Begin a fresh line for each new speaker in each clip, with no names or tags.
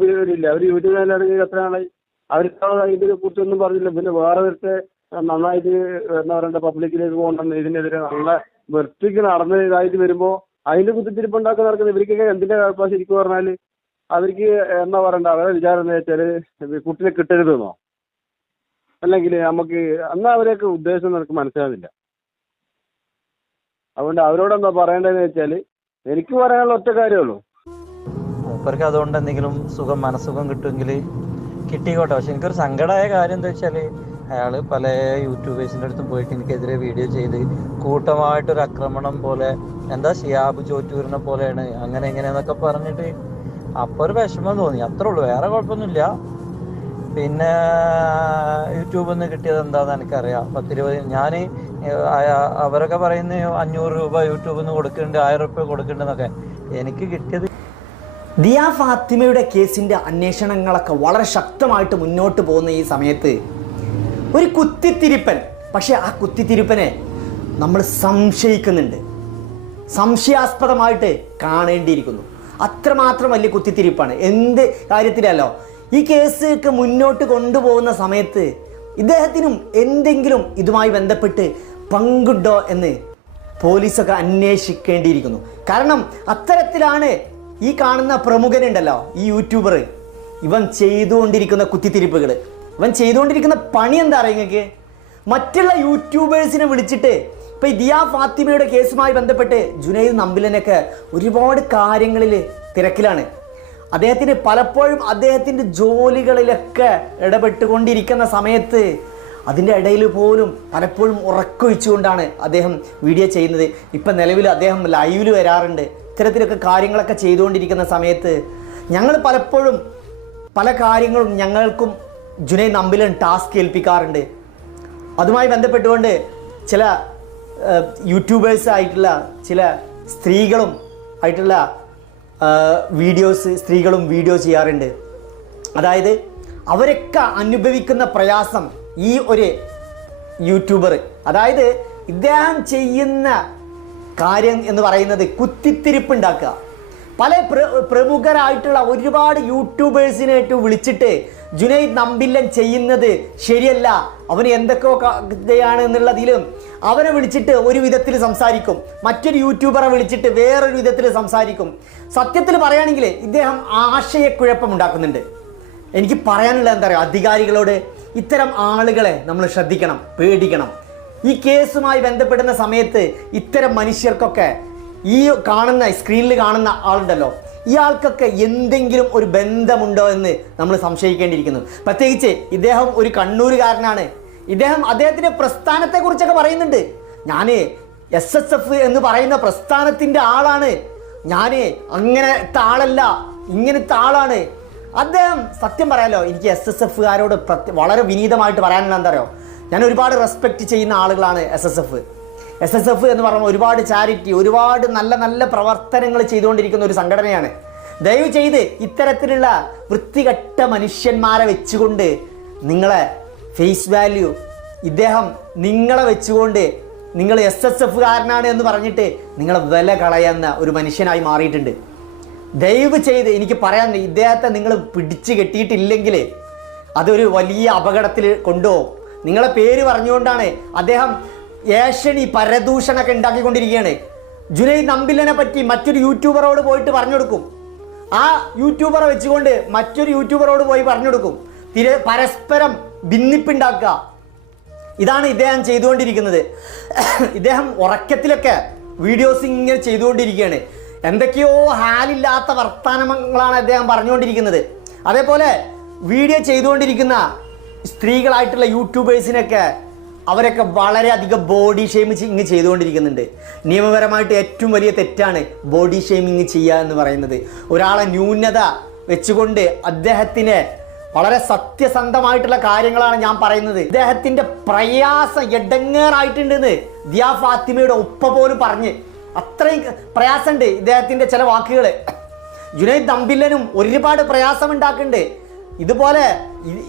വരില്ല അവർ YouTube channel ഇറങ്ങി എത്ര നാളായി? അവർക്ക് ഇതിനെ കുറിച്ചൊന്നും പറഞ്ഞില്ല. പിന്നെ വേറെ ഒരുത്തെ നന്നായിട്ട് എന്താ പറയണ്ട പബ്ലിക്കിലേക്ക് പോകണ്ടെന്ന്. ഇതിനെതിരെ നല്ല വൃത്തിക്ക് നടന്ന ഇതായിട്ട് വരുമ്പോ അതിന്റെ കുത്തിത്തിരിപ്പ് ഉണ്ടാക്കാൻ നടക്കുന്ന ഇവർക്കൊക്കെ എന്തിന്റെ കുഴപ്പം ശരിക്കും പറഞ്ഞാൽ? അവർക്ക് എന്താ പറയണ്ട? അവരെ വിചാരം എന്താ വെച്ചാൽ കുട്ടിനെ കിട്ടരുതെന്നോ അല്ലെങ്കിൽ നമുക്ക് എന്നാ അവരെയൊക്കെ ഉദ്ദേശം നിനക്ക് മനസ്സിലാകുന്നില്ല അതുകൊണ്ട് അവരോട് എന്താ പറയേണ്ടതെന്ന് വെച്ചാൽ എനിക്ക് പറയാനുള്ള ഒറ്റ കാര്യമുള്ളൂ
മൂപ്പർക്ക് അതുകൊണ്ട് എന്തെങ്കിലും സുഖം മനസ്സുഖം കിട്ടുമെങ്കിൽ കിട്ടിക്കോട്ടെ. പക്ഷെ എനിക്കൊരു സങ്കടമായ കാര്യം എന്താ വെച്ചാൽ അയാൾ പല യൂട്യൂബേഴ്സിന്റെ അടുത്തും പോയിട്ട് എനിക്കെതിരെ വീഡിയോ ചെയ്ത് കൂട്ടമായിട്ടൊരു ആക്രമണം പോലെ എന്താ ഷിയാബ് ചോറ്റൂരിനെ പോലെയാണ് അങ്ങനെ എങ്ങനെയെന്നൊക്കെ പറഞ്ഞിട്ട് അപ്പോൾ ഒരു വിഷമം തോന്നി. അത്രേ ഉള്ളൂ. വേറെ കുഴപ്പമൊന്നുമില്ല. പിന്നെ യൂട്യൂബിൽ നിന്ന് കിട്ടിയത് എന്താണെന്ന് എനിക്കറിയാം. പത്തിരുപത് ഞാൻ അവരൊക്കെ പറയുന്ന അഞ്ഞൂറ് രൂപ യൂട്യൂബിൽ നിന്ന് കൊടുക്കുന്നുണ്ട് ആയിരം രൂപ കൊടുക്കുന്നുണ്ടെന്നൊക്കെ എനിക്ക് കിട്ടിയത്
ദിയ ഫാത്തിമയുടെ കേസിന്റെ അന്വേഷണങ്ങളൊക്കെ വളരെ ശക്തമായിട്ട് മുന്നോട്ട് പോകുന്ന ഈ സമയത്ത് ഒരു കുത്തിത്തിരിപ്പൻ പക്ഷേ ആ കുത്തിത്തിരിപ്പനെ നമ്മൾ സംശയിക്കുന്നുണ്ട്. സംശയാസ്പദമായിട്ട് കാണേണ്ടിയിരിക്കുന്നു. അത്രമാത്രം വലിയ കുത്തിത്തിരിപ്പാണ്. എന്ത് കാര്യത്തിലല്ലോ? ഈ കേസ് മുന്നോട്ട് കൊണ്ടുപോകുന്ന സമയത്ത് ഇദ്ദേഹത്തിനും എന്തെങ്കിലും ഇതുമായി ബന്ധപ്പെട്ട് പങ്കുണ്ടോ എന്ന് പോലീസൊക്കെ അന്വേഷിക്കേണ്ടിയിരിക്കുന്നു. കാരണം അത്തരത്തിലാണ് ഈ കാണുന്ന പ്രമുഖനുണ്ടല്ലോ ഈ യൂട്യൂബർ ഇവൻ ചെയ്തുകൊണ്ടിരിക്കുന്ന കുത്തിത്തിരിപ്പുകൾ ഇവൻ ചെയ്തുകൊണ്ടിരിക്കുന്ന പണി എന്താ അറിയാം നിങ്ങൾക്ക് മറ്റുള്ള യൂട്യൂബേഴ്സിനെ വിളിച്ചിട്ട് ഇപ്പം ദിയ ഫാത്തിമയുടെ കേസുമായി ബന്ധപ്പെട്ട് ജുനൈദ് നമ്പിലനൊക്കെ ഒരുപാട് കാര്യങ്ങളിൽ തിരക്കിലാണ്. അദ്ദേഹത്തിന് പലപ്പോഴും അദ്ദേഹത്തിന്റെ ജോലികളിലൊക്കെ ഇടപെട്ടുകൊണ്ടിരിക്കുന്ന സമയത്ത് അതിന്റെ ഇടയിൽ പോലും പലപ്പോഴും ഉറക്കൊഴിച്ചുകൊണ്ടാണ് അദ്ദേഹം വീഡിയോ ചെയ്യുന്നത്. ഇപ്പം നിലവിൽ അദ്ദേഹം ലൈവിൽ വരാറുണ്ട്. ഇത്തരത്തിലൊക്കെ കാര്യങ്ങളൊക്കെ ചെയ്തുകൊണ്ടിരിക്കുന്ന സമയത്ത് ഞങ്ങൾ പലപ്പോഴും പല കാര്യങ്ങളും ഞങ്ങൾക്കും ജുനൈ നമ്പിലൻ ടാസ്ക് ഏൽപ്പിക്കാറുണ്ട്. അതുമായി ബന്ധപ്പെട്ടുകൊണ്ട് ചില യൂട്യൂബേഴ്സ് ആയിട്ടുള്ള ചില സ്ത്രീകളും ആയിട്ടുള്ള വീഡിയോസ് സ്ത്രീകളും വീഡിയോ ചെയ്യാറുണ്ട്. അതായത് അവരൊക്കെ അനുഭവിക്കുന്ന പ്രയാസം ഈ ഒരു യൂട്യൂബർ അതായത് ഇദ്ദേഹം ചെയ്യുന്ന കാര്യം എന്ന് പറയുന്നത് കുത്തിത്തിരിപ്പ് ഉണ്ടാക്കുക പല പ്ര പ്രമുഖരായിട്ടുള്ള ഒരുപാട് യൂട്യൂബേഴ്സിനായിട്ട് വിളിച്ചിട്ട് ജുനൈദ് നമ്പില്ലൻ ചെയ്യുന്നത് ശരിയല്ല. അവന് എന്തൊക്കെ കഥയാണ് എന്നുള്ളതിലും അവനെ വിളിച്ചിട്ട് ഒരു വിധത്തിൽ സംസാരിക്കും. മറ്റൊരു യൂട്യൂബറെ വിളിച്ചിട്ട് വേറൊരു വിധത്തിൽ സംസാരിക്കും. സത്യത്തിൽ പറയുകയാണെങ്കിൽ ഇദ്ദേഹം ആശയക്കുഴപ്പം ഉണ്ടാക്കുന്നുണ്ട് എനിക്ക് പറയാനുള്ള എന്താ പറയുക? അധികാരികളോട് ഇത്തരം ആളുകളെ നമ്മൾ ശ്രദ്ധിക്കണം പേടിക്കണം. ഈ കേസുമായി ബന്ധപ്പെടുന്ന സമയത്ത് ഇത്തരം മനുഷ്യർക്കൊക്കെ ഈ കാണുന്ന സ്ക്രീനിൽ കാണുന്ന ആളുണ്ടല്ലോ. ഇയാൾക്കൊക്കെ എന്തെങ്കിലും ഒരു ബന്ധമുണ്ടോ എന്ന് നമ്മൾ സംശയിക്കേണ്ടിയിരിക്കുന്നു. പ്രത്യേകിച്ച് ഇദ്ദേഹം ഒരു കണ്ണൂരുകാരനാണ്. ഇദ്ദേഹം അദ്ദേഹത്തിന്റെ പ്രസ്ഥാനത്തെക്കുറിച്ചൊക്കെ പറയുന്നുണ്ട്. ഞാൻ എസ് എസ് എഫ് എന്ന് പറയുന്ന പ്രസ്ഥാനത്തിന്റെ ആളാണ്. ഞാൻ അങ്ങനത്തെ ആളല്ല. ഇങ്ങനത്തെ ആളാണ്. അദ്ദേഹം സത്യം പറയാലോ എനിക്ക് എസ് എസ് എഫുകാരോട് വളരെ വിനീതമായിട്ട് പറയാനുള്ള എന്താ പറയുക ഞാൻ ഒരുപാട് റെസ്പെക്റ്റ് ചെയ്യുന്ന ആളുകളാണ് S S F S S F എന്ന് പറഞ്ഞാൽ ഒരുപാട് ചാരിറ്റി ഒരുപാട് നല്ല നല്ല പ്രവർത്തനങ്ങൾ ചെയ്തുകൊണ്ടിരിക്കുന്ന ഒരു സംഘടനയാണ്. ദയവ് ചെയ്ത് ഇത്തരത്തിലുള്ള വൃത്തികെട്ട മനുഷ്യന്മാരെ വെച്ചുകൊണ്ട് നിങ്ങളെ ഫേസ് വാല്യൂ ഇദ്ദേഹം നിങ്ങളെ വെച്ചുകൊണ്ട് നിങ്ങൾ എസ് എസ് എഫുകാരനാണ് എന്ന് പറഞ്ഞിട്ട് നിങ്ങളെ വില കളയുന്ന ഒരു മനുഷ്യനായി മാറിയിട്ടുണ്ട്. ദയവ് ചെയ്ത് എനിക്ക് പറയാൻ ഇദ്ദേഹത്തെ നിങ്ങൾ പിടിച്ചു കെട്ടിയിട്ടില്ലെങ്കിൽ അതൊരു വലിയ അപകടത്തിൽ കൊണ്ടുപോകും. നിങ്ങളെ പേര് പറഞ്ഞുകൊണ്ടാണ് അദ്ദേഹം ഏഷണി പരദൂഷണൊക്കെ ഉണ്ടാക്കിക്കൊണ്ടിരിക്കുകയാണ്. ജുനൈദ് നമ്പില്ലനെ പറ്റി മറ്റൊരു യൂട്യൂബറോട് പോയിട്ട് പറഞ്ഞു കൊടുക്കും ആ യൂട്യൂബറെ വെച്ചുകൊണ്ട് മറ്റൊരു യൂട്യൂബറോട് പോയി പറഞ്ഞു കൊടുക്കും തിരെ പരസ്പരം ഭിന്നിപ്പുണ്ടാക്കുക. ഇതാണ് ഇദ്ദേഹം ചെയ്തുകൊണ്ടിരിക്കുന്നത്. ഇദ്ദേഹം ഉറക്കത്തിലൊക്കെ വീഡിയോസ് ഇങ്ങനെ ചെയ്തുകൊണ്ടിരിക്കുകയാണ്. എന്തൊക്കെയോ ഹാലില്ലാത്ത വർത്തമാനങ്ങളാണ് അദ്ദേഹം പറഞ്ഞുകൊണ്ടിരിക്കുന്നത്. അതേപോലെ വീഡിയോ ചെയ്തുകൊണ്ടിരിക്കുന്ന സ്ത്രീകളായിട്ടുള്ള യൂട്യൂബേഴ്സിനൊക്കെ അവരൊക്കെ വളരെയധികം ബോഡി ഷെയ്മിങ് ചെയ്തുകൊണ്ടിരിക്കുന്നുണ്ട്. നിയമപരമായിട്ട് ഏറ്റവും വലിയ തെറ്റാണ് ബോഡി ഷെയ്മിങ് ചെയ്യുക എന്ന് പറയുന്നത്. ഒരാളെ ന്യൂനത വെച്ചുകൊണ്ട് അദ്ദേഹത്തിനെ വളരെ സത്യസന്ധമായിട്ടുള്ള കാര്യങ്ങളാണ് ഞാൻ പറയുന്നത്. അദ്ദേഹത്തിന്റെ പ്രയാസം എടങ്ങേറായിട്ടുണ്ടെന്ന് ദിയാ ഫാത്തിമയുടെ ഉപ്പ പോലും പറഞ്ഞ് അത്രയും പ്രയാസമുണ്ട് ഇദ്ദേഹത്തിന്റെ ചില വാക്കുകൾ ജുനൈദ് ദമ്പില്ലനും ഒരുപാട് പ്രയാസം ഉണ്ടാക്കുന്നുണ്ട് ഇതുപോലെ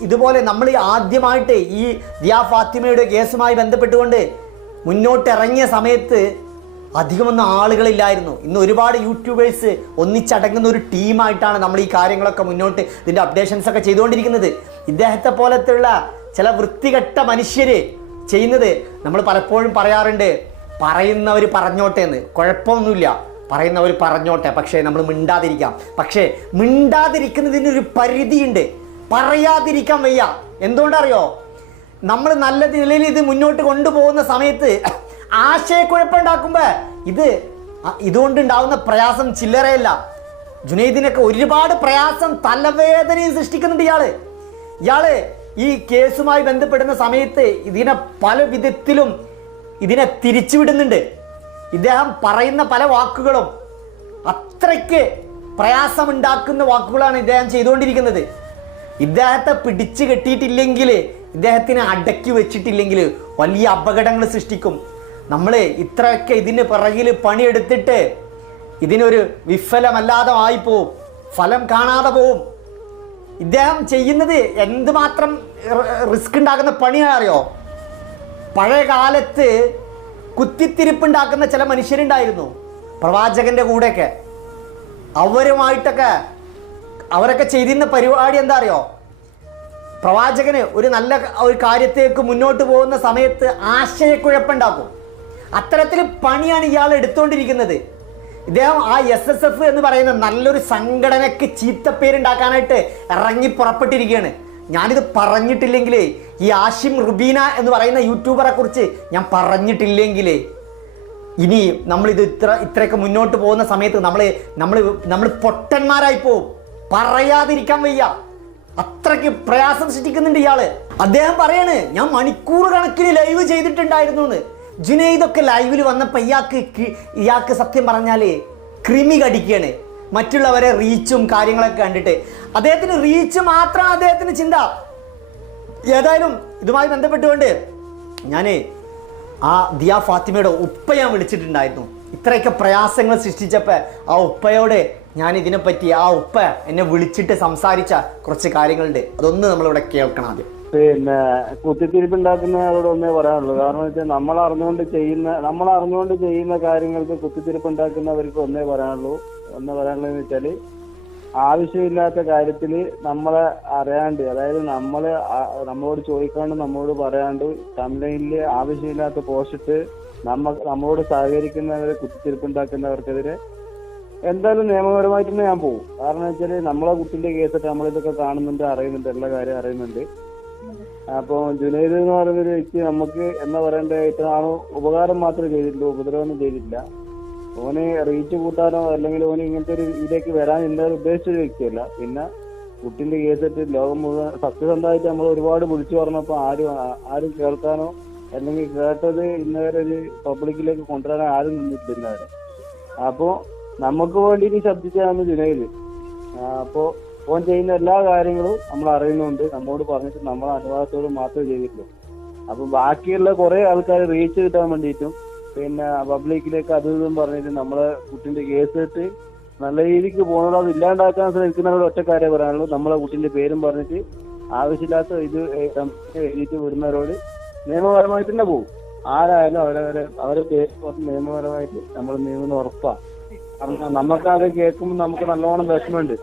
ഇതുപോലെ നമ്മൾ ആദ്യമായിട്ട് ഈ ദിയാ ഫാത്തിമയുടെ കേസുമായി ബന്ധപ്പെട്ടുകൊണ്ട് മുന്നോട്ടിറങ്ങിയ സമയത്ത് അധികമൊന്നും ആളുകളില്ലായിരുന്നു. ഇന്ന് ഒരുപാട് യൂട്യൂബേഴ്സ് ഒന്നിച്ചടങ്ങുന്ന ഒരു ടീമായിട്ടാണ് നമ്മൾ ഈ കാര്യങ്ങളൊക്കെ മുന്നോട്ട് ഇതിന്റെ അപ്ഡേഷൻസ് ഒക്കെ ചെയ്തുകൊണ്ടിരിക്കുന്നത്. ഇദ്ദേഹത്തെ പോലത്തുള്ള ചില വൃത്തികെട്ട മനുഷ്യർ ചെയ്യുന്നത് നമ്മൾ പലപ്പോഴും പറയാറുണ്ട് പറയുന്നവർ പറഞ്ഞോട്ടെ എന്ന് കുഴപ്പമൊന്നുമില്ല. പറയുന്നവർ പറഞ്ഞോട്ടെ പക്ഷേ നമ്മൾ മിണ്ടാതിരിക്കാം. പക്ഷേ മിണ്ടാതിരിക്കുന്നതിനൊരു പരിധിയുണ്ട്. പറയാതിരിക്കാൻ വയ്യ. എന്തുകൊണ്ടറിയോ? നമ്മൾ നല്ല നിലയിൽ ഇത് മുന്നോട്ട് കൊണ്ടുപോകുന്ന സമയത്ത് ആശയക്കുഴപ്പം ഉണ്ടാക്കുമ്പോൾ ഇത് ഇതുകൊണ്ട് ഇതുകൊണ്ടുണ്ടാവുന്ന പ്രയാസം ചില്ലറയല്ല. ജുനൈദിനൊക്കെ ഒരുപാട് പ്രയാസം തലവേദനയും സൃഷ്ടിക്കുന്നുണ്ട് ഇയാൾ. ഇയാൾ ഈ കേസുമായി ബന്ധപ്പെടുന്ന സമയത്ത് ഇതിനെ പല വിധത്തിലും ഇതിനെ തിരിച്ചുവിടുന്നുണ്ട്. ഇദ്ദേഹം പറയുന്ന പല വാക്കുകളും അത്രയ്ക്ക് പ്രയാസമുണ്ടാക്കുന്ന വാക്കുകളാണ് ഇദ്ദേഹം ചെയ്തുകൊണ്ടിരിക്കുന്നത്. ഇദ്ദേഹത്തെ പിടിച്ചു കെട്ടിയിട്ടില്ലെങ്കിൽ ഇദ്ദേഹത്തിനെ അടക്കി വെച്ചിട്ടില്ലെങ്കിൽ വലിയ അപകടങ്ങൾ സൃഷ്ടിക്കും. നമ്മൾ ഇത്രയൊക്കെ ഇതിന് പിറകിൽ പണിയെടുത്തിട്ട് ഇതിനൊരു വിഫലമല്ലാതെ ആയിപ്പോവും. ഫലം കാണാതെ പോവും. ഇദ്ദേഹം ചെയ്യുന്നത് എന്തുമാത്രം റിസ്ക് ഉണ്ടാക്കുന്ന പണിയാണെന്നറിയോ? പഴയ കാലത്ത് കുത്തിത്തിരിപ്പുണ്ടാക്കുന്ന ചില മനുഷ്യരുണ്ടായിരുന്നു. പ്രവാചകന്റെ കൂടെയൊക്കെ. അവരുമായിട്ടൊക്കെ അവരൊക്കെ ചെയ്തിരുന്ന പരിപാടി എന്താ അറിയോ? പ്രവാചകന് ഒരു നല്ല ഒരു കാര്യത്തേക്ക് മുന്നോട്ട് പോകുന്ന സമയത്ത് ആശയക്കുഴപ്പമുണ്ടാക്കും അത്തരത്തിൽ പണിയാണ് ഇയാൾ എടുത്തുകൊണ്ടിരിക്കുന്നത് ഇദ്ദേഹം ആ എസ് എസ് എഫ് എന്ന് പറയുന്ന നല്ലൊരു സംഘടനയ്ക്ക് ചീത്തപ്പേരുണ്ടാക്കാനായിട്ട് ഇറങ്ങി പുറപ്പെട്ടിരിക്കുകയാണ്. ഞാനിത് പറഞ്ഞിട്ടില്ലെങ്കിൽ ഈ ആഷിം റുബീന എന്ന് പറയുന്ന യൂട്യൂബറെ കുറിച്ച് ഞാൻ പറഞ്ഞിട്ടില്ലെങ്കിൽ ഇനി നമ്മളിത് ഇത്ര ഇത്രയൊക്കെ മുന്നോട്ട് പോകുന്ന സമയത്ത് നമ്മൾ നമ്മൾ നമ്മൾ പൊട്ടന്മാരായി പോവും. പറയാതിരിക്കാൻ വയ്യ. അത്രയ്ക്ക് പ്രയാസം സൃഷ്ടിക്കുന്നുണ്ട് ഇയാൾ. അദ്ദേഹം പറയാണ് ഞാൻ മണിക്കൂർ കണക്കിന് ലൈവ് ചെയ്തിട്ടുണ്ടായിരുന്നു എന്ന് ജുനൈദൊക്കെ ലൈവിൽ വന്നപ്പോൾ ഇയാൾക്ക് ഇയാൾക്ക് സത്യം പറഞ്ഞാൽ ക്രിമി കടിക്കുകയാണ് മറ്റുള്ളവരെ റീച്ചും കാര്യങ്ങളൊക്കെ കണ്ടിട്ട് അദ്ദേഹത്തിന് റീച്ച് മാത്രം അദ്ദേഹത്തിന് ചിന്ത. ഏതായാലും ഇതുമായി ബന്ധപ്പെട്ടുകൊണ്ട് ഞാൻ ആ ദിയ ഫാത്തിമയുടെ ഉപ്പ ഞാൻ വിളിച്ചിട്ടുണ്ടായിരുന്നു. ഇത്രയൊക്കെ പ്രയാസങ്ങൾ സൃഷ്ടിച്ചപ്പോൾ ആ ഉപ്പയോട് ഞാൻ ഇതിനെപ്പറ്റി ആ ഉപ്പ എന്നെ വിളിച്ചിട്ട് സംസാരിച്ച കുറച്ച് കാര്യങ്ങളുണ്ട്. അതൊന്ന് നമ്മളിവിടെ കേൾക്കണം ആദ്യം.
പിന്നെ കുത്തിത്തിരിപ്പുണ്ടാക്കുന്നവരോട് ഒന്നേ പറയാനുള്ളൂ. കാരണം വെച്ചാൽ നമ്മൾ അറിഞ്ഞുകൊണ്ട് ചെയ്യുന്ന നമ്മൾ അറിഞ്ഞുകൊണ്ട് ചെയ്യുന്ന കാര്യങ്ങൾക്ക് കുത്തിത്തിരിപ്പുണ്ടാക്കുന്നവർക്ക് ഒന്നേ പറയാനുള്ളൂ. ഒന്നേ പറയാനുള്ളതെന്ന് വെച്ചാൽ ആവശ്യമില്ലാത്ത കാര്യത്തിൽ നമ്മളെ അറിയാണ്ട് അതായത് നമ്മൾ ആ- നമ്മളോട് ചോദിക്കാണ്ട് നമ്മളോട് പറയാണ്ട് തമിഴിൽ ആവശ്യമില്ലാത്ത പോസ്റ്റ് ഇട്ട് നമ്മ നമ്മളോട് സഹകരിക്കുന്നവരെ കുത്തിത്തിരിപ്പുണ്ടാക്കുന്നവർക്കെതിരെ എന്തായാലും നിയമപരമായിട്ട് തന്നെ ഞാൻ പോകും കാരണം വെച്ചാൽ നമ്മളെ കുട്ടിന്റെ കേസിട്ട് നമ്മളിതൊക്കെ കാണുന്നുണ്ട് അറിയുന്നുണ്ട് എല്ലാ കാര്യം അറിയുന്നുണ്ട്. അപ്പൊ ജുനൈദ് എന്ന് പറയുന്ന ഒരു വ്യക്തി നമുക്ക് എന്താ പറയണ്ടേ ഇത്ര ഉപകാരം മാത്രമേ ചെയ്തിട്ടുള്ളൂ ഉപദ്രവമൊന്നും ചെയ്തിട്ടില്ല. ഓന് റീച്ച് കൂട്ടാനോ അല്ലെങ്കിൽ ഓന് ഇങ്ങനത്തെ ഒരു ഇതിലേക്ക് വരാൻ എന്തായാലും ഉദ്ദേശിച്ച ഒരു വ്യക്തിയല്ല. പിന്നെ കുട്ടിന്റെ കേസിട്ട് ലോകം മുഴുവൻ സത്യസന്ധമായിട്ട് നമ്മൾ ഒരുപാട് വിളിച്ചു പറഞ്ഞപ്പോ ആരും ആരും കേൾക്കാനോ അല്ലെങ്കിൽ കേട്ടത് ഇന്നവരെ ഒരു പബ്ലിക്കിലേക്ക് കൊണ്ടുവരാൻ ആരും നിന്നിട്ടില്ല. അപ്പോ നമുക്ക് വേണ്ടിയിട്ട് ശബ്ദിച്ചതാണ് ജുനൈദ്. അപ്പോ ഓൻ ചെയ്യുന്ന എല്ലാ കാര്യങ്ങളും നമ്മൾ അറിയുന്നുണ്ട്. നമ്മോട് പറഞ്ഞിട്ട് നമ്മളെ അനുവാദത്തോട് മാത്രമേ ചെയ്തിട്ടുള്ളൂ. അപ്പൊ ബാക്കിയുള്ള കുറെ ആൾക്കാർ റീച്ച് കിട്ടാൻ വേണ്ടിയിട്ടും പിന്നെ പബ്ലിക്കിലേക്ക് അത് ഇതും പറഞ്ഞിട്ട് നമ്മളെ കുട്ടിന്റെ കേസ് ഇട്ട് നല്ല രീതിക്ക് പോകുന്നത് അത് ഇല്ലാണ്ടാക്കാൻ ശ്രമിക്കുന്നവരോട് ഒറ്റ കാര്യം പറയാനുള്ളൂ. നമ്മളെ കുട്ടിന്റെ പേരും പറഞ്ഞിട്ട് ആവശ്യമില്ലാത്ത ഇത് എഴുതിയിട്ട് വിടുന്നവരോട് നിയമപരമായിട്ട് തന്നെ പോകും ആരായാലും അവരവരെ അവരെ പേര് പറഞ്ഞ് നിയമപരമായിട്ട് നമ്മൾ നീങ്ങുന്ന ഉറപ്പാ. കാരണം നമുക്കത് കേൾക്കുമ്പോൾ നമുക്ക് നല്ലോണം വിഷമമുണ്ട്.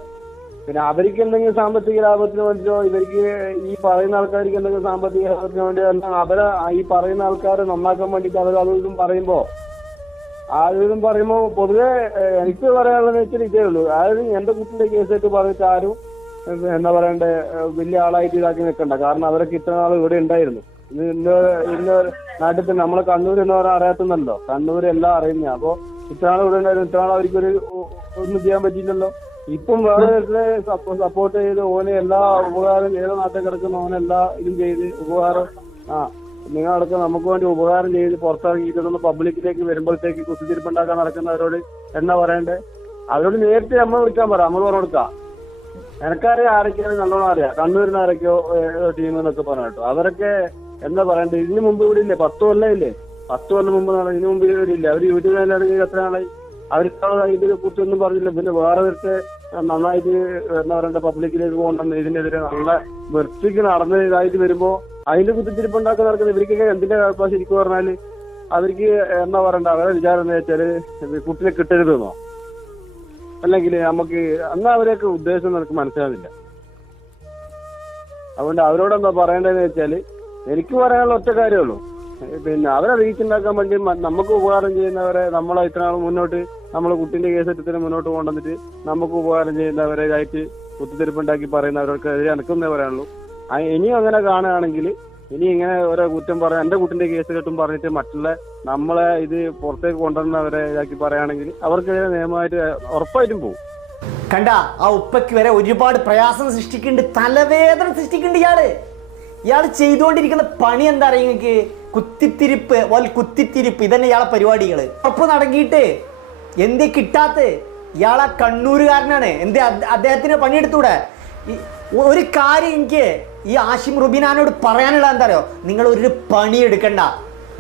പിന്നെ അവർക്ക് എന്തെങ്കിലും സാമ്പത്തിക ലാഭത്തിന് വേണ്ടിയോ ഇവർക്ക് ഈ പറയുന്ന ആൾക്കാർക്ക് എന്തെങ്കിലും സാമ്പത്തിക ലാഭത്തിന് വേണ്ടിയോ എന്നാൽ അവരെ ഈ പറയുന്ന ആൾക്കാരെ നന്നാക്കാൻ വേണ്ടിയിട്ട് അവർ അതും പറയുമ്പോ ആ ഇതും പറയുമ്പോ പൊതുവെ എനിക്ക് പറയാനുള്ളത് വെച്ചാൽ ഇതേ ഉള്ളൂ. അതായത് എന്റെ കുട്ടിന്റെ കേസായിട്ട് പറഞ്ഞിട്ട് ആരും എന്താ പറയണ്ടേ വലിയ ആളായിട്ട് ഇതാക്കി നിൽക്കണ്ട. കാരണം അവരൊക്കെ ഇത്ര നാൾ ഇവിടെ ഉണ്ടായിരുന്നു. ഇന്ന് ഇന്ന നാട്ടിൽ തന്നെ നമ്മളെ കണ്ണൂർ എന്ന് പറഞ്ഞാൽ അറിയാത്തുന്നല്ലോ. കണ്ണൂർ എല്ലാം അറിയുന്ന. അപ്പൊ ഇത്ര നാൾ ഇവിടെ ഉണ്ടായിരുന്നു. ഇത്ര നാൾ അവർക്കൊരു ഒന്നും ചെയ്യാൻ പറ്റിയില്ലല്ലോ. ഇപ്പം വേറെ സപ്പോർട്ട് ചെയ്ത് ഓന് എല്ലാ ഉപകാരം ഏത് നാട്ടിൽ കിടക്കുന്ന ഓന് എല്ലാ ഇതും ചെയ്ത് ഉപകാരം ആ നിങ്ങളടക്കം നമുക്ക് വേണ്ടി ഉപകാരം ചെയ്ത് പുറത്തിറങ്ങിയിട്ട് ഇതൊന്ന് പബ്ലിക്കിലേക്ക് വരുമ്പോഴത്തേക്ക് കുത്തിത്തിരിപ്പുണ്ടാക്കാൻ നടക്കുന്നവരോട് എന്നാ പറയണ്ടേ? അവരോട് നേരിട്ട് നമ്മൾ വിളിക്കാൻ പറ നമ്മൾ പറഞ്ഞു കൊടുക്കാം. എനക്കറിയാം ആരൊക്കെയാണ് നല്ലോണം അറിയാം. കണ്ണൂരിന് ആരൊക്കെയോ ടീം എന്നൊക്കെ പറഞ്ഞു കേട്ടോ. അവരൊക്കെ എന്താ പറയണ്ടേ? ഇതിന് മുമ്പ് ഇവിടെ ഇല്ലേ? പത്ത് കൊല്ലം ഇല്ലേ? പത്ത് കൊല്ലം മുമ്പ് ഇതിന് മുമ്പ് ഇവിടെ ഇല്ല? അവർ യൂട്യൂബ് ചാനലിൽ എത്ര നാളായി? അവർക്ക് ഇതിനെ കുറിച്ചൊന്നും പറഞ്ഞില്ല. പിന്നെ വേറെ നേരത്തെ നന്നായിട്ട് എന്താ പറയണ്ട പബ്ലിക്കിലേക്ക് പോകണ്ടെന്ന് ഇതിനെതിരെ നല്ല വൃത്തിക്ക് നടന്ന ഇതായിട്ട് വരുമ്പോ അതിന്റെ കുത്തിത്തിരിപ്പുണ്ടാക്കാൻ നടക്കുന്നത് ഇവർക്കൊക്കെ എന്തിന്റെ കുഴപ്പം ശരിക്കും പറഞ്ഞാൽ? അവർക്ക് എന്താ പറയണ്ട അവരെ വിചാരം എന്താ വെച്ചാൽ കുട്ടിനെ കിട്ടരുതെന്നോ? അല്ലെങ്കിൽ നമുക്ക് എന്നാ അവരെയൊക്കെ ഉദ്ദേശം നമുക്ക് മനസ്സിലാകുന്നില്ല അതുകൊണ്ട് അവരോട് എന്താ പറയേണ്ടതെന്ന് വെച്ചാൽ എനിക്ക് പറയാനുള്ള ഒറ്റ കാര്യമുള്ളൂ പിന്നെ അവരെ റീച്ച് ഉണ്ടാക്കാൻ വേണ്ടി നമുക്ക് ഉപകാരം ചെയ്യുന്നവരെ നമ്മളെ ഇത്ര നാൾ മുന്നോട്ട് നമ്മളെ കുട്ടിന്റെ കേസ് എടുത്തിന് മുന്നോട്ട് കൊണ്ടുവന്നിട്ട് നമുക്ക് ഉപകാരം ചെയ്യുന്നവരെ ആയിട്ട് കുത്തിത്തിരിപ്പുണ്ടാക്കി പറയുന്നവരൊക്കെ എതിരെ പറയാനുള്ളൂ ഇനിയും അങ്ങനെ കാണുകയാണെങ്കിൽ ഇനി ഇങ്ങനെ ഓരോ കുറ്റം പറയാൻ എന്റെ കുട്ടിന്റെ കേസ് കെട്ടും പറഞ്ഞിട്ട് മറ്റുള്ള നമ്മളെ ഇത് പുറത്തേക്ക് കൊണ്ടുവരുന്നവരെ ഇതാക്കി പറയുകയാണെങ്കിൽ അവർക്കെതിരെ നിയമമായിട്ട് ഉറപ്പായിട്ടും പോകും.
കണ്ട ആ ഉപ്പയ്ക്ക് വരെ ഒരുപാട് പ്രയാസം സൃഷ്ടിക്കുന്നുണ്ട് തലവേദന സൃഷ്ടിക്കുന്നുണ്ട് ഇയാൾ. ഇയാൾ ചെയ്തുകൊണ്ടിരിക്കുന്ന പണി എന്താ അറിയാം നിങ്ങൾക്ക്? കുത്തിത്തിരിപ്പ് വൽ കുത്തിത്തിരിപ്പ്. ഇതന്നെ ഇയാളെ പരിപാടികൾ ഉറപ്പ് നടങ്ങിയിട്ട് എന്തേ കിട്ടാത്ത? ഇയാളെ കണ്ണൂരുകാരനാണ്. എന്തേ അദ്- അദ്ദേഹത്തിന് പണിയെടുത്തൂടെ? ഒരു കാര്യം എനിക്ക് ഈ ആഷിം റുബിനാനോട് പറയാനുള്ള എന്താ നിങ്ങൾ ഒരു പണി എടുക്കണ്ട.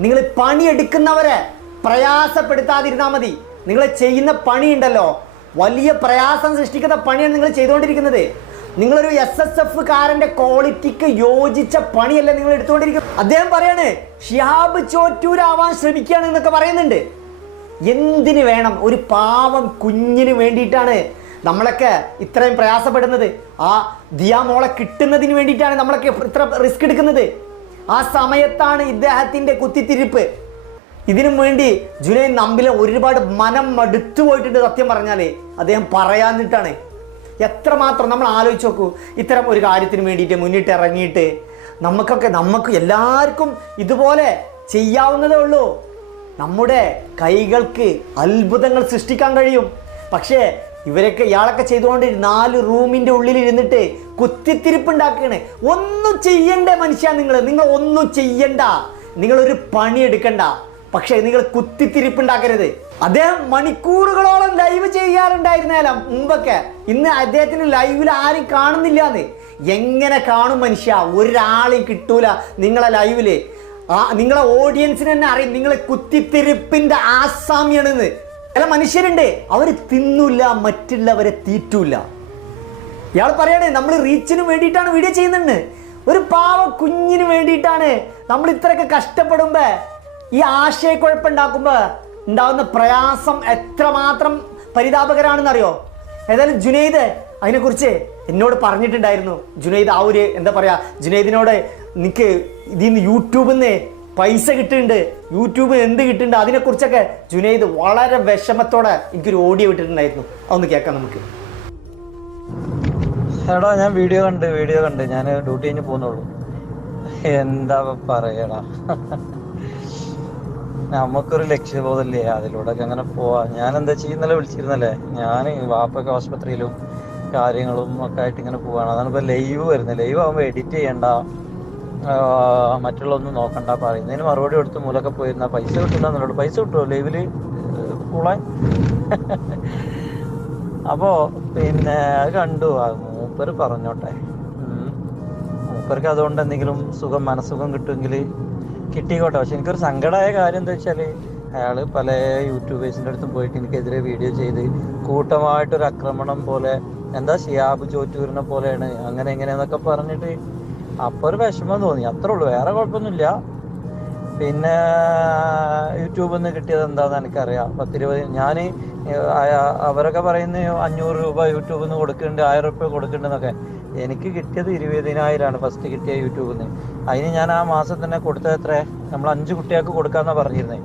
നിങ്ങൾ പണി എടുക്കുന്നവരെ പ്രയാസപ്പെടുത്താതിരുന്നാൽ മതി. നിങ്ങൾ ചെയ്യുന്ന പണി ഉണ്ടല്ലോ വലിയ പ്രയാസം സൃഷ്ടിക്കുന്ന പണിയാണ് നിങ്ങൾ ചെയ്തുകൊണ്ടിരിക്കുന്നത്. നിങ്ങളൊരു എസ് എസ് എഫ് കാരന്റെ ക്വാളിറ്റിക്ക് യോജിച്ച പണിയല്ല നിങ്ങൾ എടുത്തുകൊണ്ടിരിക്കുന്നത്? അദ്ദേഹം പറയാണ് ഷിഹാബ് ചോറ്റൂരാവാൻ ശ്രമിക്കുകയാണ് എന്നൊക്കെ പറയുന്നുണ്ട്. എന്തിനു വേണം? ഒരു പാവം കുഞ്ഞിന് വേണ്ടിയിട്ടാണ് നമ്മളൊക്കെ ഇത്രയും പ്രയാസപ്പെടുന്നത്. ആ ദിയാ മോളെ കിട്ടുന്നതിന് വേണ്ടിയിട്ടാണ് നമ്മളൊക്കെ ഇത്ര റിസ്ക് എടുക്കുന്നത്. ആ സമയത്താണ് ഇദ്ദേഹത്തിന്റെ കുത്തിത്തിരിപ്പ്. ഇതിനും വേണ്ടി ജുനൈൻ നമ്പിലെ ഒരുപാട് മനം മടുത്തു പോയിട്ടുണ്ട് സത്യം പറഞ്ഞാൽ അദ്ദേഹം പറയാന്നിട്ടാണ് എത്രമാത്രം നമ്മൾ ആലോചിച്ച് നോക്കൂ. ഇത്തരം ഒരു കാര്യത്തിന് വേണ്ടിയിട്ട് മുന്നിട്ട് ഇറങ്ങിയിട്ട് നമുക്കൊക്കെ നമുക്ക് എല്ലാവർക്കും ഇതുപോലെ ചെയ്യാവുന്നതേ ഉള്ളൂ. നമ്മുടെ കൈകൾക്ക് അത്ഭുതങ്ങൾ സൃഷ്ടിക്കാൻ കഴിയും. പക്ഷേ ഇവരൊക്കെ ഇയാളൊക്കെ ചെയ്തുകൊണ്ട് നാല് റൂമിന്റെ ഉള്ളിൽ ഇരുന്നിട്ട് കുത്തിത്തിരിപ്പുണ്ടാക്കുകയാണ്. ഒന്നും ചെയ്യണ്ട മനുഷ്യ നിങ്ങൾ നിങ്ങൾ ഒന്നും ചെയ്യണ്ട. നിങ്ങളൊരു പണി എടുക്കണ്ട പക്ഷേ നിങ്ങൾ കുത്തിത്തിരിപ്പുണ്ടാക്കരുത്. അദ്ദേഹം മണിക്കൂറുകളോളം ലൈവ് ചെയ്യാറുണ്ടായിരുന്നാലും മുമ്പൊക്കെ ഇന്ന് അദ്ദേഹത്തിന് ലൈവിൽ ആരും കാണുന്നില്ലാന്ന്. എങ്ങനെ കാണും മനുഷ്യ? ഒരാളെയും കിട്ടൂല നിങ്ങളെ ലൈവിൽ ആ നിങ്ങളെ ഓഡിയൻസിന് തന്നെ അറിയും നിങ്ങളെ കുത്തിത്തിരിപ്പിന്റെ ആസാമ്യാണെന്ന്. ചില മനുഷ്യരുണ്ട്. അവർ തിന്നൂല മറ്റുള്ളവരെ തീറ്റൂല. ഇയാൾ പറയണേ നമ്മൾ റീച്ചിന് വേണ്ടിയിട്ടാണ് വീഡിയോ ചെയ്യുന്നുണ്ട് ഒരു പാവ കുഞ്ഞിന് വേണ്ടിയിട്ടാണ് നമ്മൾ ഇത്രയൊക്കെ കഷ്ടപ്പെടുമ്പോ ഈ ആശയക്കുഴപ്പമുണ്ടാക്കുമ്പോ ഉണ്ടാകുന്ന പ്രയാസം എത്രമാത്രം പരിതാപകരാണെന്നറിയോ? ഏതായാലും ജുനൈദ് അതിനെക്കുറിച്ച് എന്നോട് പറഞ്ഞിട്ടുണ്ടായിരുന്നു. ജുനൈദ് ആ ഒരു എന്താ പറയാ ജുനൈദിനോട് നിനക്ക് ഇതിൽ നിന്ന് യൂട്യൂബിൽ നിന്ന് പൈസ കിട്ടുന്നുണ്ട്. യൂട്യൂബിൽ എന്ത് കിട്ടുന്നുണ്ട് അതിനെക്കുറിച്ചൊക്കെ ജുനൈദ് വളരെ വിഷമത്തോടെ എനിക്കൊരു ഓഡിയോ വിട്ടിട്ടുണ്ടായിരുന്നു അതൊന്ന് കേൾക്കാം നമുക്ക്.
എടാ ഞാൻ വീഡിയോ കണ്ട് വീഡിയോ കണ്ട്. ഞാൻ ഡ്യൂട്ടി കഴിഞ്ഞ് പോകുന്നുള്ളൂ. എന്താ പറയടാ നമുക്കൊരു ലക്ഷ്യബോധമില്ലേ? അതിലൂടെ ഒക്കെ അങ്ങനെ പോവാ. ഞാൻ എന്താ ചെയ്യുന്നല്ലേ വിളിച്ചിരുന്നല്ലേ? ഞാൻ വാപ്പൊക്കെ ആശുപത്രിയിലും കാര്യങ്ങളും ഒക്കെ ആയിട്ട് ഇങ്ങനെ പോവാണ്. അതാണ് ഇപ്പൊ ലൈവ് വരുന്നത്. ലൈവ് ആകുമ്പോൾ എഡിറ്റ് ചെയ്യണ്ട. മറ്റുള്ള ഒന്നും നോക്കണ്ട പറയുന്നതിന് മറുപടി കൊടുത്ത് മൂലൊക്കെ പോയിരുന്ന പൈസ കിട്ടില്ല എന്നുള്ളത് പൈസ കിട്ടുമോ ലൈവിൽ കൂളാൻ? അപ്പോ പിന്നെ കണ്ടു. മൂപ്പര് പറഞ്ഞോട്ടെ. മൂപ്പർക്ക് അതുകൊണ്ട് എന്തെങ്കിലും സുഖം മനസ്സുഖം കിട്ടുമെങ്കിൽ കിട്ടിക്കോട്ടെ. പക്ഷെ എനിക്കൊരു സങ്കടമായ കാര്യം എന്താ വെച്ചാൽ അയാൾ പല യൂട്യൂബേഴ്സിന്റെ അടുത്തും പോയിട്ട് എനിക്കെതിരെ വീഡിയോ ചെയ്ത് കൂട്ടമായിട്ടൊരു ആക്രമണം പോലെ എന്താ ഷിയാബ് ചോറ്റൂരിനെ പോലെയാണ് അങ്ങനെ എങ്ങനെയാന്നൊക്കെ പറഞ്ഞിട്ട് അപ്പൊ ഒരു വിഷമം തോന്നി. അത്രേ ഉള്ളൂ. വേറെ കുഴപ്പമൊന്നുമില്ല. പിന്നെ യൂട്യൂബിൽ നിന്ന് കിട്ടിയത് എന്താന്ന് എനിക്കറിയാം. പത്തിരുപത് ഞാൻ അവരൊക്കെ പറയുന്ന അഞ്ഞൂറ് രൂപ യൂട്യൂബിൽ നിന്ന് കൊടുക്കുന്നുണ്ട് ആയിരം റുപ്യ കൊടുക്കുന്നുണ്ടെന്നൊക്കെ എനിക്ക് കിട്ടിയത് ഇരുപതിനായിരമാണ് ഫസ്റ്റ് കിട്ടിയ യൂട്യൂബിൽ നിന്ന്. അതിന് ഞാൻ ആ മാസം തന്നെ കൊടുത്തത് എത്ര നമ്മൾ അഞ്ച് കുട്ടികൾക്ക് കൊടുക്കാന്നാ പറഞ്ഞിരുന്നത്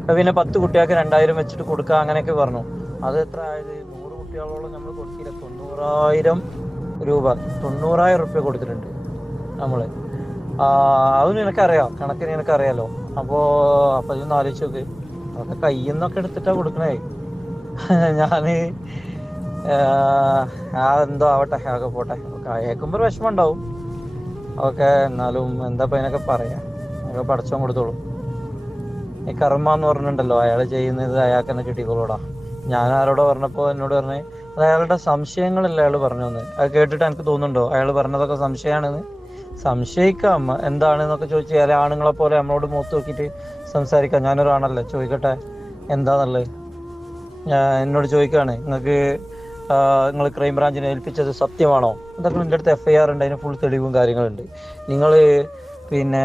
അപ്പൊ പിന്നെ പത്ത് കുട്ടികൾക്ക് രണ്ടായിരം വെച്ചിട്ട് കൊടുക്കുക അങ്ങനെയൊക്കെ പറഞ്ഞു. അത് എത്ര ആയത്? നൂറ് കുട്ടികളോളം നമ്മൾ കൊടുത്തില്ല. തൊണ്ണൂറായിരം രൂപ. തൊണ്ണൂറായിരം റുപ്യ കൊടുത്തിട്ടുണ്ട് നമ്മൾ. ആ, അതും നിനക്കറിയാം. കണക്കിന് നിനക്കറിയാലോ. അപ്പോ അപ്പൊ ഇതൊന്ന് ആലോചിച്ച് നോക്ക്. അതൊക്കെ കയ്യിൽ നിന്നൊക്കെ എടുത്തിട്ടാ കൊടുക്കണേ. ആ എന്തോ ആവട്ടെ അതൊക്കെ പോട്ടെ. കേൾക്കുമ്പോ വിഷമം ഉണ്ടാവും. ഓക്കെ എന്നാലും എന്താ അതിനൊക്കെ പറയാ. അതൊക്കെ പഠിച്ചോ കൊടുത്തോളൂ. ഈ കർമ്മ എന്ന് പറഞ്ഞിട്ടുണ്ടല്ലോ അയാൾ ചെയ്യുന്നത് അയാൾക്ക് തന്നെ കിട്ടിക്കോളൂടാ. ഞാൻ ആരോടോ പറഞ്ഞപ്പോ എന്നോട് പറഞ്ഞേ അത് അയാളുടെ സംശയങ്ങളല്ല അയാൾ പറഞ്ഞു തന്നെ അത് കേട്ടിട്ട് എനിക്ക് തോന്നുന്നുണ്ടോ? അയാൾ പറഞ്ഞതൊക്കെ സംശയമാണെന്ന്? സംശയിക്കാം. എന്താണെന്നൊക്കെ ചോദിച്ചു ചില ആണുങ്ങളെ പോലെ നമ്മളോട് മൂത്ത് നോക്കിയിട്ട് സംസാരിക്കാം. ഞാനൊരാണല്ലേ ചോദിക്കട്ടെ? എന്താന്നുള്ളത്? എന്നോട് ചോദിക്കുകയാണ് നിങ്ങൾക്ക് നിങ്ങൾ ക്രൈം ബ്രാഞ്ചിനെ ഏൽപ്പിച്ചത് സത്യമാണോ? ഇതൊക്കെ എന്റെ അടുത്ത് എഫ് ഐ ആർ ഉണ്ട് അതിന് ഫുൾ തെളിവും കാര്യങ്ങളുണ്ട്. നിങ്ങൾ പിന്നെ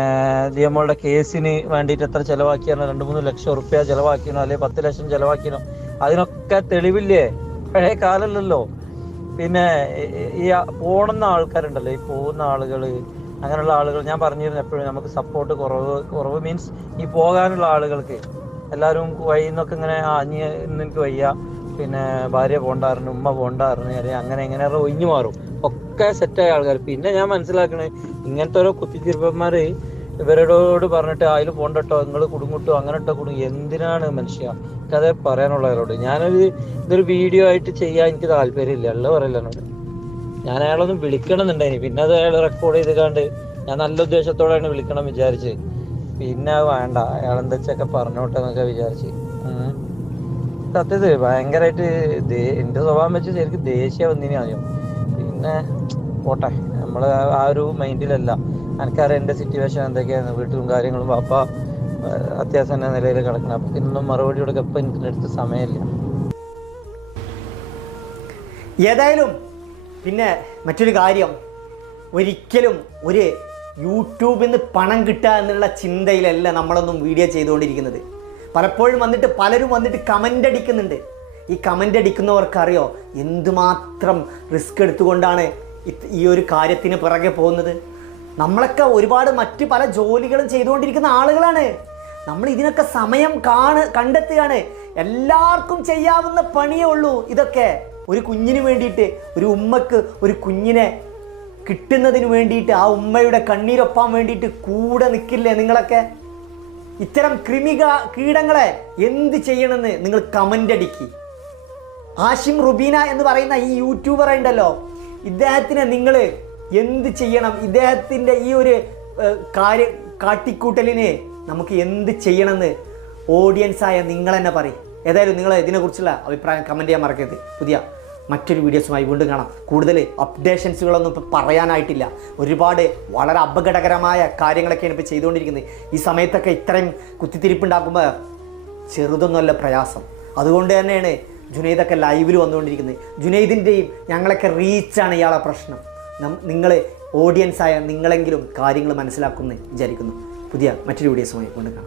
ദിയമോളുടെ കേസിന് വേണ്ടിയിട്ട് എത്ര ചിലവാക്കിയാണോ രണ്ട് മൂന്ന് ലക്ഷം റുപ്യ ചിലവാക്കിയോ അല്ലെങ്കിൽ പത്ത് ലക്ഷം ചിലവാക്കിയോ അതിനൊക്കെ തെളിവില്ലേ? പഴയ കാലമല്ലല്ലോ പിന്നെ ഈ- പോണുന്ന ആൾക്കാരുണ്ടല്ലോ ഈ പോകുന്ന ആളുകൾ അങ്ങനെയുള്ള ആളുകൾ ഞാൻ പറഞ്ഞിരുന്നു എപ്പോഴും നമുക്ക് സപ്പോർട്ട് കുറവ് കുറവ് മീൻസ് ഈ പോകാനുള്ള ആളുകൾക്ക്. എല്ലാവരും വഴിയിൽ ഇങ്ങനെ ആ ഇനി എനിക്ക് വയ്യ പിന്നെ ഭാര്യ പോണ്ടായിരുന്നു ഉമ്മ പോണ്ടായിരുന്നു അല്ലെങ്കിൽ അങ്ങനെ എങ്ങനെ ഒഴിഞ്ഞു മാറും. ഒക്കെ സെറ്റായ ആൾക്കാർ പിന്നെ ഞാൻ മനസ്സിലാക്കണേ ഇങ്ങനത്തെ ഓരോ കുത്തിത്തിരിപ്പന്മാര് ഇവരോട് പറഞ്ഞിട്ട് അതിൽ പോണ്ടട്ടോ നിങ്ങൾ കുടുങ്ങിട്ടോ അങ്ങനെ ഇട്ടോ കുടുങ്ങി. എന്തിനാണ് മനുഷ്യ എനിക്കതേ പറയാനുള്ളവരോട് ഞാനൊരു ഇതൊരു വീഡിയോ ആയിട്ട് ചെയ്യാൻ എനിക്ക് താല്പര്യമില്ല. ഉള്ള പറയില്ല എന്നോട്. ഞാൻ അയാളൊന്നും വിളിക്കണമെന്നുണ്ടായിനി. പിന്നെ അത് അയാൾ റെക്കോർഡ് ചെയ്ത് കണ്ട് ഞാൻ നല്ല ഉദ്ദേശത്തോടെയാണ് വിളിക്കണം വിചാരിച്ച്. പിന്നെ അത് വേണ്ട. അയാൾ എന്താ വെച്ചൊക്കെ പറഞ്ഞോട്ടെ എന്നൊക്കെ വിചാരിച്ച്. സത്യത് ഭയങ്കരമായിട്ട് എന്റെ സ്വഭാവം വെച്ച് ശരിക്കും ദേഷ്യം വന്നിനി ആദ്യം. പിന്നെ പോട്ടെ. നമ്മൾ ആ- ഒരു മൈൻഡിലല്ല എനിക്കറിയാം എന്റെ സിറ്റുവേഷൻ എന്തൊക്കെയാണ് വീട്ടിലും കാര്യങ്ങളും പാപ്പ അത്യാവശ്യം നിലയിൽ കിടക്കണം. അപ്പം ഇന്നും മറുപടി കൊടുക്കാൻ ഇപ്പം എനിക്ക് അടുത്ത് സമയമില്ല.
ഏതായാലും പിന്നെ മറ്റൊരു കാര്യം. ഒരിക്കലും ഒരു യൂട്യൂബിൽ നിന്ന് പണം കിട്ടുക എന്നുള്ള ചിന്തയിലല്ല നമ്മളൊന്നും വീഡിയോ ചെയ്തുകൊണ്ടിരിക്കുന്നത്. പലപ്പോഴും വന്നിട്ട് പലരും വന്നിട്ട് കമന്റ് അടിക്കുന്നുണ്ട്. ഈ കമന്റ് അടിക്കുന്നവർക്കറിയോ? എന്തുമാത്രം റിസ്ക് എടുത്തുകൊണ്ടാണ് ഈ ഒരു കാര്യത്തിന് പിറകെ പോകുന്നത്? നമ്മളൊക്കെ ഒരുപാട് മറ്റ് പല ജോലികളും ചെയ്തുകൊണ്ടിരിക്കുന്ന ആളുകളാണ്. നമ്മൾ ഇതിനൊക്കെ സമയം കാണ് കണ്ടെത്തുകയാണ്. എല്ലാവർക്കും ചെയ്യാവുന്ന പണിയേ ഉള്ളൂ. ഇതൊക്കെ ഒരു കുഞ്ഞിന് വേണ്ടിയിട്ട് ഒരു ഉമ്മക്ക് ഒരു കുഞ്ഞിനെ കിട്ടുന്നതിന് വേണ്ടിയിട്ട് ആ ഉമ്മയുടെ കണ്ണീരൊപ്പാൻ വേണ്ടിയിട്ട് കൂടെ നിൽക്കില്ലേ നിങ്ങളൊക്കെ? ഇത്തരം കൃമിക കീടങ്ങളെ എന്ത് ചെയ്യണമെന്ന് നിങ്ങൾ കമന്റ് അടിക്കി. ആഷിം റുബീന എന്ന് പറയുന്ന ഈ യൂട്യൂബർ ഉണ്ടല്ലോ. ഇദ്ദേഹത്തിനെ നിങ്ങൾ എന്ത് ചെയ്യണം? ഇദ്ദേഹത്തിന്റെ ഈ ഒരു കാര്യ കാട്ടിക്കൂട്ടലിന് നമുക്ക് എന്ത് ചെയ്യണമെന്ന് ഓഡിയൻസായ നിങ്ങൾ തന്നെ പറയും. ഏതായാലും നിങ്ങൾ ഇതിനെക്കുറിച്ചുള്ള അഭിപ്രായം കമന്റ് ചെയ്യാൻ മറക്കരുത്. പുതിയ മറ്റൊരു വീഡിയോസുമായി വീണ്ടും കാണാം. കൂടുതൽ അപ്ഡേഷൻസുകളൊന്നും ഇപ്പോൾ പറയാനായിട്ടില്ല. ഒരുപാട് വളരെ അപകടകരമായ കാര്യങ്ങളൊക്കെയാണ് ഇപ്പോൾ ചെയ്തുകൊണ്ടിരിക്കുന്നത്. ഈ സമയത്തൊക്കെ ഇത്രയും കുത്തിത്തിരിപ്പുണ്ടാക്കുമ്പോൾ ചെറുതൊന്നുമല്ല പ്രയാസം. അതുകൊണ്ട് തന്നെയാണ് ജുനൈദൊക്കെ ലൈവിൽ വന്നുകൊണ്ടിരിക്കുന്നത്. ജുനൈദിന്റെയും ഞങ്ങളൊക്കെ റീച്ചാണ് ഇയാളെ പ്രശ്നം. നിങ്ങൾ ഓഡിയൻസായ നിങ്ങളെങ്കിലും കാര്യങ്ങൾ മനസ്സിലാക്കുമെന്ന് വിചാരിക്കുന്നു. പുതിയ മറ്റൊരു വീഡിയോസുമായി കൊണ്ട് കാണാം.